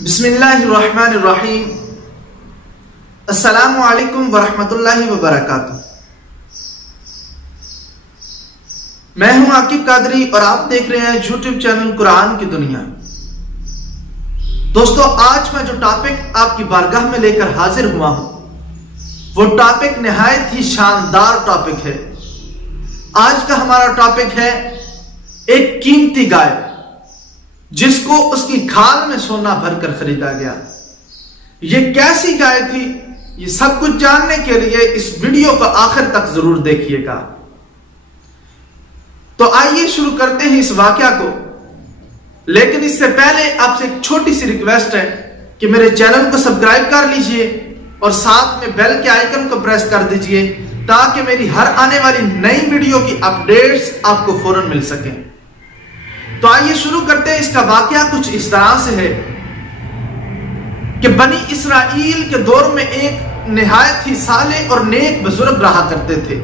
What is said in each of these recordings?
بسم اللہ الرحمن الرحیم۔ السلام علیکم ورحمۃ اللہ وبرکاتہ۔ میں ہوں عاقب قادری اور آپ دیکھ رہے ہیں یوٹیوب چینل قرآن کی دنیا۔ دوستو، آج میں جو ٹاپک آپ کی بارگاہ میں لے کر حاضر ہوا ہوں وہ ٹاپک نہایت ہی شاندار ٹاپک ہے۔ آج کا ہمارا ٹاپک ہے ایک قیمتی گائے جس کو اس کی کھال میں سونا بھر کر خریدا گیا۔ یہ کیسی گائے تھی، یہ سب کچھ جاننے کے لیے اس ویڈیو کو آخر تک ضرور دیکھیے گا۔ تو آئیے شروع کرتے ہیں اس واقعہ کو، لیکن اس سے پہلے آپ سے ایک چھوٹی سی ریکویسٹ ہے کہ میرے چینل کو سبسکرائب کر لیجئے اور ساتھ میں بیل کے آئیکن کو پریس کر دیجئے تاکہ میری ہر آنے والی نئی ویڈیو کی اپڈیٹس آپ کو فوراً مل سکیں۔ تو آئیے شروع کرتے ہیں۔ اس کا واقعہ کچھ اس طرح سے ہے کہ بنی اسرائیل کے دور میں ایک نہایت ہی صالح اور نیک بزرگ رہا کرتے تھے،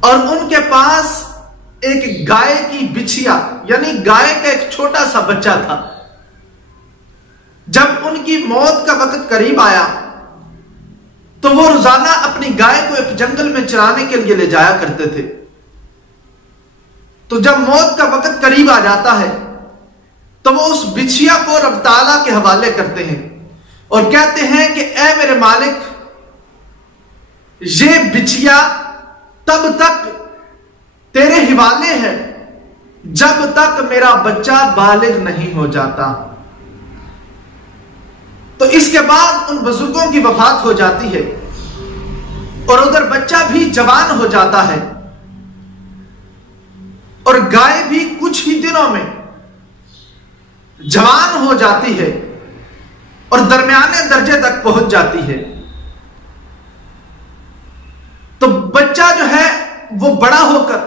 اور ان کے پاس ایک گائے کی بچھیا یعنی گائے کا ایک چھوٹا سا بچہ تھا۔ جب ان کی موت کا وقت قریب آیا تو وہ روزانہ اپنی گائے کو ایک جنگل میں چرانے کے لیے لے جایا کرتے تھے۔ تو جب موت کا وقت قریب آ جاتا ہے تو وہ اس بچھیا کو رب تعالیٰ کے حوالے کرتے ہیں اور کہتے ہیں کہ اے میرے مالک، یہ بچھیا تب تک تیرے حوالے ہے جب تک میرا بچہ بالغ نہیں ہو جاتا۔ تو اس کے بعد ان بزرگوں کی وفات ہو جاتی ہے اور ادھر بچہ بھی جوان ہو جاتا ہے اور گائے بھی کچھ ہی دنوں میں جوان ہو جاتی ہے اور درمیانے درجے تک پہنچ جاتی ہے۔ تو بچہ جو ہے وہ بڑا ہو کر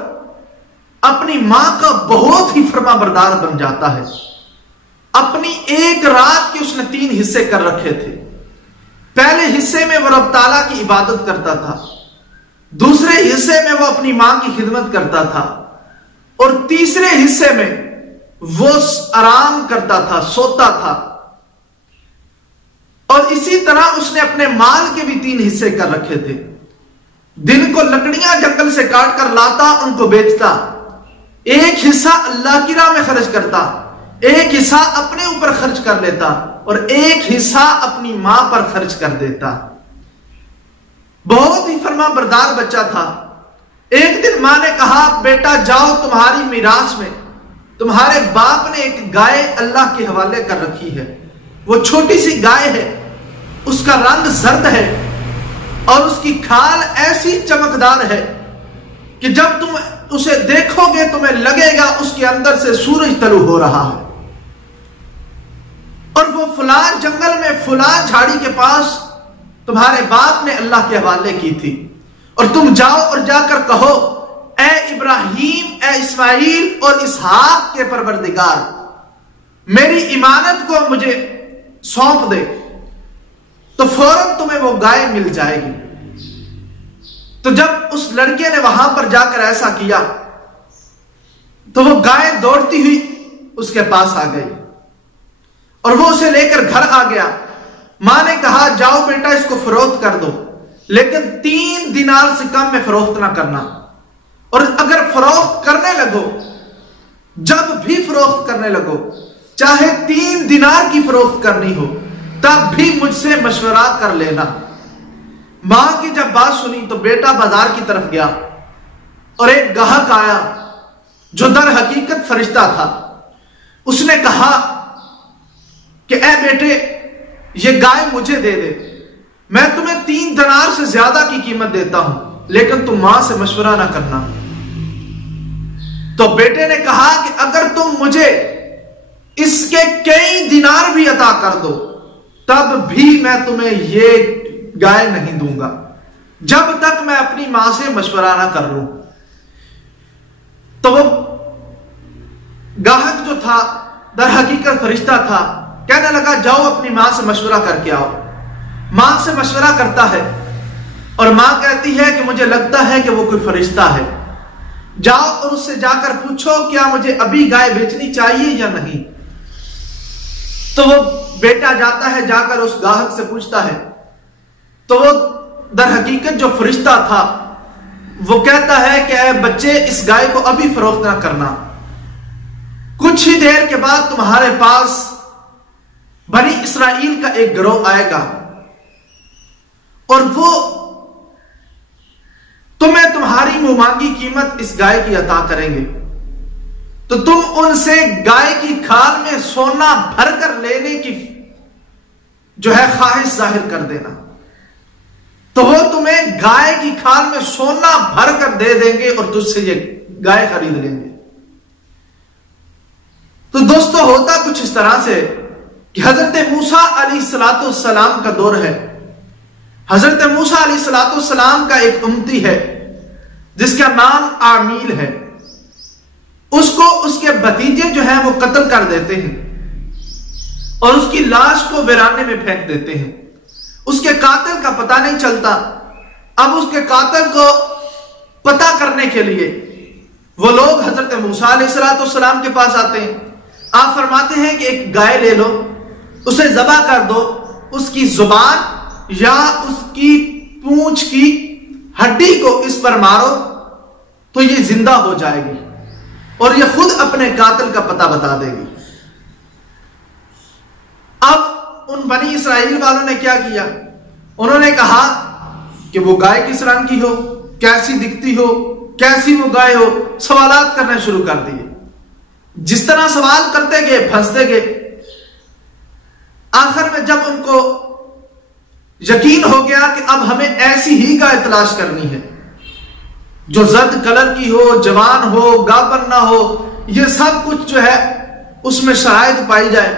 اپنی ماں کا بہت ہی فرما بردار بن جاتا ہے۔ اپنی ایک رات کے اس نے 3 حصے کر رکھے تھے۔ پہلے حصے میں وہ رب تعالیٰ کی عبادت کرتا تھا، دوسرے حصے میں وہ اپنی ماں کی خدمت کرتا تھا، اور تیسرے حصے میں وہ آرام کرتا تھا، سوتا تھا۔ اور اسی طرح اس نے اپنے مال کے بھی 3 حصے کر رکھے تھے۔ دن کو لکڑیاں جنگل سے کاٹ کر لاتا، ان کو بیچتا، ایک حصہ اللہ کی راہ میں خرچ کرتا، ایک حصہ اپنے اوپر خرچ کر لیتا اور ایک حصہ اپنی ماں پر خرچ کر دیتا۔ بہت ہی فرما بردار بچہ تھا۔ ایک دن ماں نے کہا، بیٹا جاؤ، تمہاری میراث میں تمہارے باپ نے ایک گائے اللہ کے حوالے کر رکھی ہے۔ وہ چھوٹی سی گائے ہے، اس کا رنگ زرد ہے اور اس کی کھال ایسی چمکدار ہے کہ جب تم اسے دیکھو گے تمہیں لگے گا اس کے اندر سے سورج طلوع ہو رہا ہے، اور وہ فلاں جنگل میں فلاں جھاڑی کے پاس تمہارے باپ نے اللہ کے حوالے کی تھی، اور تم جاؤ اور جا کر کہو، اے ابراہیم، اے اسماعیل اور اسحاق کے پروردگار، میری امانت کو مجھے سونپ دے، تو فوراً تمہیں وہ گائے مل جائے گی۔ تو جب اس لڑکے نے وہاں پر جا کر ایسا کیا تو وہ گائے دوڑتی ہوئی اس کے پاس آ گئی اور وہ اسے لے کر گھر آ گیا۔ ماں نے کہا، جاؤ بیٹا اس کو فروخت کر دو، لیکن 3 دینار سے کم میں فروخت نہ کرنا، اور اگر فروخت کرنے لگو، جب بھی فروخت کرنے لگو، چاہے 3 دینار کی فروخت کرنی ہو، تب بھی مجھ سے مشورہ کر لینا۔ ماں کی جب بات سنی تو بیٹا بازار کی طرف گیا اور ایک گاہک آیا جو در حقیقت فرشتہ تھا۔ اس نے کہا کہ اے بیٹے، یہ گائے مجھے دے دے، میں تمہیں 3 دینار سے زیادہ کی قیمت دیتا ہوں، لیکن تم ماں سے مشورہ نہ کرنا۔ تو بیٹے نے کہا کہ اگر تم مجھے اس کے کئی دینار بھی عطا کر دو تب بھی میں تمہیں یہ گائے نہیں دوں گا جب تک میں اپنی ماں سے مشورہ نہ کر لوں۔ تو وہ گاہک جو تھا در حقیقت فرشتہ تھا، کہنے لگا، جاؤ اپنی ماں سے مشورہ کر کے آؤ۔ ماں سے مشورہ کرتا ہے اور ماں کہتی ہے کہ مجھے لگتا ہے کہ وہ کوئی فرشتہ ہے، جاؤ اور اس سے جا کر پوچھو کیا مجھے ابھی گائے بیچنی چاہیے یا نہیں۔ تو وہ بیٹا جاتا ہے، جا کر اس گاہک سے پوچھتا ہے، تو وہ در حقیقت جو فرشتہ تھا وہ کہتا ہے کہ اے بچے، اس گائے کو ابھی فروخت نہ کرنا، کچھ ہی دیر کے بعد تمہارے پاس بنی اسرائیل کا ایک گروہ آئے گا اور وہ تمہیں تمہاری منہ مانگی قیمت اس گائے کی عطا کریں گے، تو تم ان سے گائے کی کھال میں سونا بھر کر لینے کی جو ہے خواہش ظاہر کر دینا، تو وہ تمہیں گائے کی کھال میں سونا بھر کر دے دیں گے اور تجھ سے یہ گائے خرید لیں گے۔ تو دوستو ہوتا کچھ اس طرح سے کہ حضرت موسیٰ علیہ السلام کا دور ہے۔ حضرت موسیٰ علیہ السلام کا ایک امتی ہے جس کا نام عامیل ہے، اس کو اس کے بھتیجے جو ہیں وہ قتل کر دیتے ہیں اور اس کی لاش کو ویرانے میں پھینک دیتے ہیں۔ اس کے قاتل کا پتہ نہیں چلتا۔ اب اس کے قاتل کو پتہ کرنے کے لیے وہ لوگ حضرت موسیٰ علیہ السلام کے پاس آتے ہیں۔ آپ فرماتے ہیں کہ ایک گائے لے لو، اسے ذبح کر دو، اس کی زبان یا اس کی پونچھ کی ہڈی کو اس پر مارو تو یہ زندہ ہو جائے گی اور یہ خود اپنے قاتل کا پتہ بتا دے گی۔ اب ان بنی اسرائیل والوں نے کیا کیا؟ انہوں نے کہا کہ وہ گائے کس رنگ کی ہو، کیسی دکھتی ہو، کیسی وہ گائے ہو، سوالات کرنے شروع کر دیے۔ جس طرح سوال کرتے گئے پھنستے گئے، آخر میں جب ان کو یقین ہو گیا کہ اب ہمیں ایسی ہی گائے تلاش کرنی ہے جو زرد کلر کی ہو، جوان ہو، گابن نہ ہو، یہ سب کچھ جو ہے اس میں شرائط پائی جائے،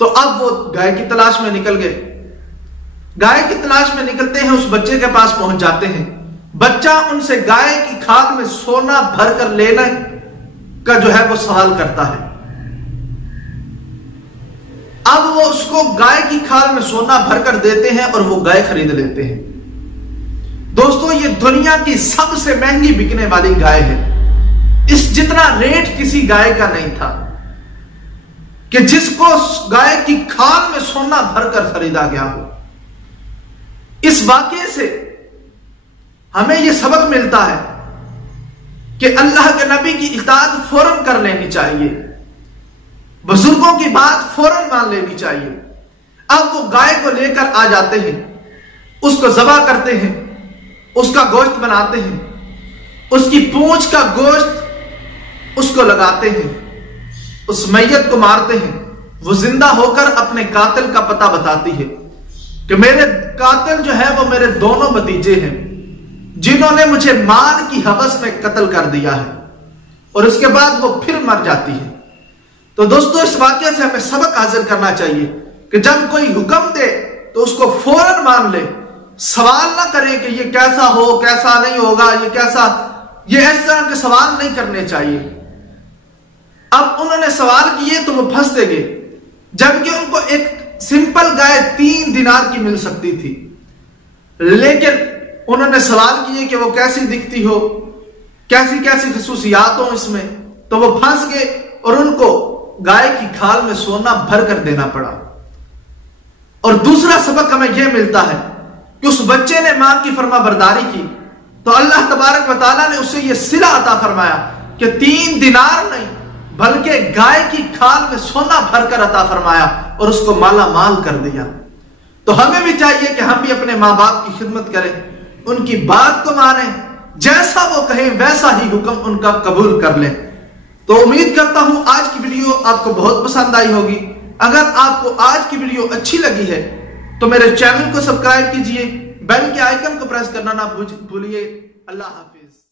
تو اب وہ گائے کی تلاش میں نکل گئے۔ گائے کی تلاش میں نکلتے ہیں، اس بچے کے پاس پہنچ جاتے ہیں۔ بچہ ان سے گائے کی کھال میں سونا بھر کر لینے کا جو ہے وہ سوال کرتا ہے۔ اب وہ اس کو گائے کی کھال میں سونا بھر کر دیتے ہیں اور وہ گائے خرید لیتے ہیں۔ دوستو یہ دنیا کی سب سے مہنگی بکنے والی گائے ہے۔ اس جتنا ریٹ کسی گائے کا نہیں تھا کہ جس کو گائے کی کھال میں سونا بھر کر خریدا گیا ہو۔ اس واقعے سے ہمیں یہ سبق ملتا ہے کہ اللہ کے نبی کی اطاعت فوراً کر لینی چاہیے، بزرگوں کی بات فوراً مان لینی چاہیے۔ اب وہ گائے کو لے کر آ جاتے ہیں، اس کو ذبح کرتے ہیں، اس کا گوشت بناتے ہیں، اس کی پونچھ کا گوشت اس کو لگاتے ہیں، اس میت کو مارتے ہیں۔ وہ زندہ ہو کر اپنے قاتل کا پتہ بتاتی ہے کہ میرے قاتل جو ہے وہ میرے دونوں بھتیجے ہیں جنہوں نے مجھے مال کی ہوس میں قتل کر دیا ہے، اور اس کے بعد وہ پھر مر جاتی ہے۔ تو دوستو اس واقعے سے ہمیں سبق حاصل کرنا چاہیے کہ جب کوئی حکم دے تو اس کو فوراً مان لے، سوال نہ کریں کہ یہ کیسا ہو، کیسا نہیں ہوگا، یہ کیسا، یہ اس طرح کے سوال نہیں کرنے چاہیے۔ اب انہوں نے سوال کیے تو وہ پھنستے گئے، جبکہ ان کو ایک سمپل گائے 3 دینار کی مل سکتی تھی، لیکن انہوں نے سوال کیے کہ وہ کیسی دکھتی ہو، کیسی کیسی خصوصیات ہوں اس میں، تو وہ پھنس گئے اور ان کو گائے کی کھال میں سونا بھر کر دینا پڑا۔ اور دوسرا سبق ہمیں یہ ملتا ہے کہ اس بچے نے ماں کی فرما برداری کی تو اللہ تبارک و تعالیٰ نے اسے یہ صلہ عطا فرمایا کہ 3 دینار نہیں بلکہ گائے کی کھال میں سونا بھر کر عطا فرمایا اور اس کو مالا مال کر دیا۔ تو ہمیں بھی چاہیے کہ ہم بھی اپنے ماں باپ کی خدمت کریں، ان کی بات کو مانیں، جیسا وہ کہیں ویسا ہی حکم ان کا قبول کر لیں۔ تو امید کرتا ہوں آج کی ویڈیو آپ کو بہت پسند آئی ہوگی۔ اگر آپ کو آج کی ویڈیو اچھی لگی ہے تو میرے چینل کو سبسکرائب کیجئے، بیل کے آئیکن کو پریس کرنا نہ بھولیے۔ اللہ حافظ۔